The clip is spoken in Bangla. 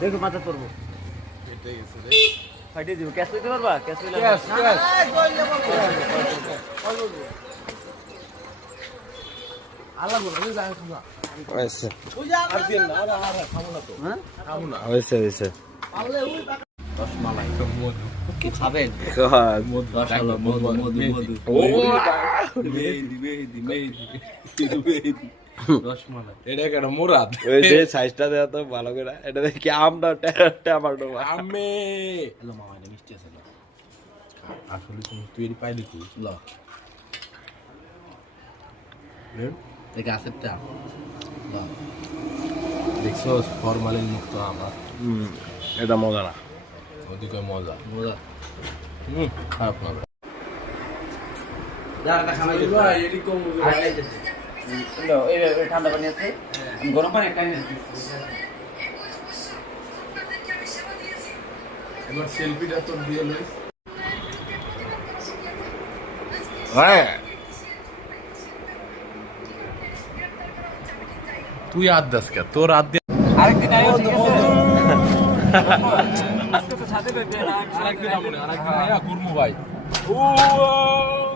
দেখো মাথা পড়বো ফাইটে দিব ক্যাশ দিতে পারবা ক্যাশ দিলে আল্লাহ বলে যায় না হয়েছে আর দিন না আর খাবো না তো হ্যাঁ খাবো না হয়েছে হয়েছে রসমালাই কি খাবেন রসমালাই মধু রসমালাই এটা কেন মুরাদ ওই যে সাইজটা দেওয়া তো ভালো করে এটা দেখি আমটা টমেটো আমি হ্যালো মামা এটা মিষ্টি আছে না আসলে তুই এর পাইলি তুই ল দেখে আসেরটা দেখছো ফরমালিন মুক্ত আমার এটা মজা না ওদিকে মজা মজা খারাপ না যারা খানা ভাই এটি কম এই ঠান্ডা পানি আছে গরম পানি একটা নিয়ে এবার সেলফিটা তো দিয়ে লই হ্যাঁ তুই আদ দাস কে তোর আদ দিয়ে আরেকদিন আইও ঠিক আছে আজকে তো সাথে পেবে না আরেকদিন আইয়া করমু ভাই ও